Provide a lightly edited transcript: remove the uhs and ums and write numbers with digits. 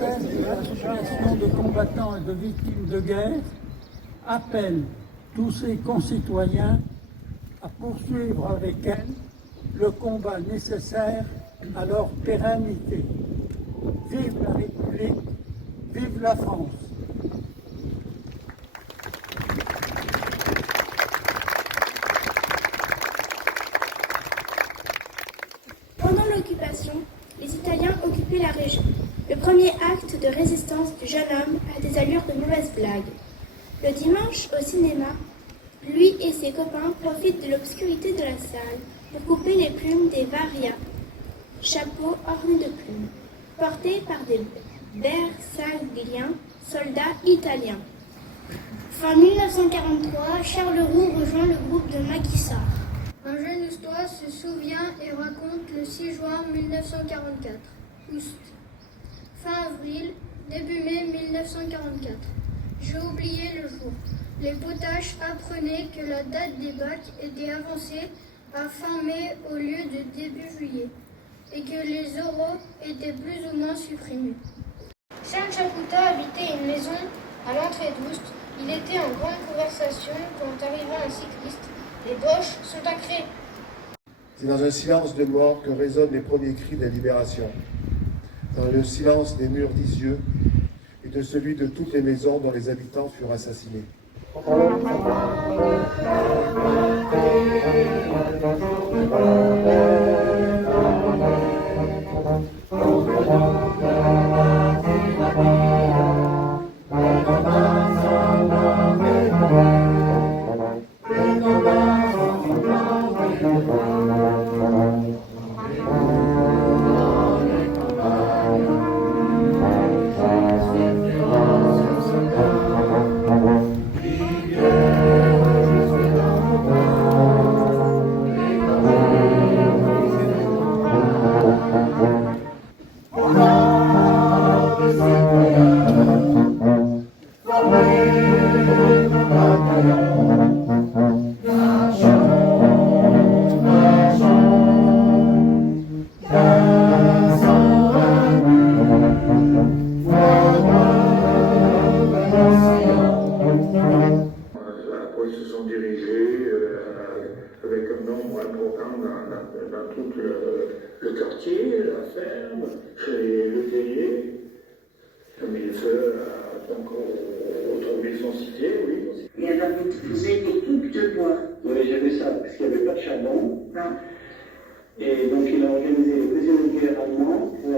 française de l'association de combattants et de victimes de guerre appelle tous ses concitoyens à poursuivre avec elle le combat nécessaire à leur pérennité. Vive la République, vive la France. Pendant l'occupation, les Italiens occupaient la région. Le premier acte de résistance du jeune homme a des allures de mauvaise blague. Le dimanche, au cinéma, lui et ses copains profitent de l'obscurité de la salle pour couper les plumes des varias, chapeaux ornés de plumes, portés par des bersagliens, soldats italiens. Fin 1943, Charles Roux rejoint le groupe de Macky Sall. Un jeune Oustois se souvient et raconte le 6 juin 1944. Oust. Fin avril, début mai 1944. J'ai oublié le jour. Les potaches apprenaient que la date des bacs était avancée à fin mai au lieu de début juillet et que les euros étaient plus ou moins supprimés. Charles Chapoutot habitait une maison à l'entrée d'Oust. Il était en grande conversation quand arriva un cycliste. Les Boches sont à Cré. C'est dans un silence de mort que résonnent les premiers cris de la libération. Dans le silence des murs d'Isieux et de celui de toutes les maisons dont les habitants furent assassinés. Ils se sont dirigés avec un nombre important dans tout le quartier, la ferme, chez le terrier. Mais donc, aujourd'hui, ils sont cités, oui. Et alors, vous êtes des coupes de bois. Oui, j'ai vu ça, parce qu'il n'y avait pas de charbon. Non. Et donc, il a organisé les prisonniers de guerre allemands pour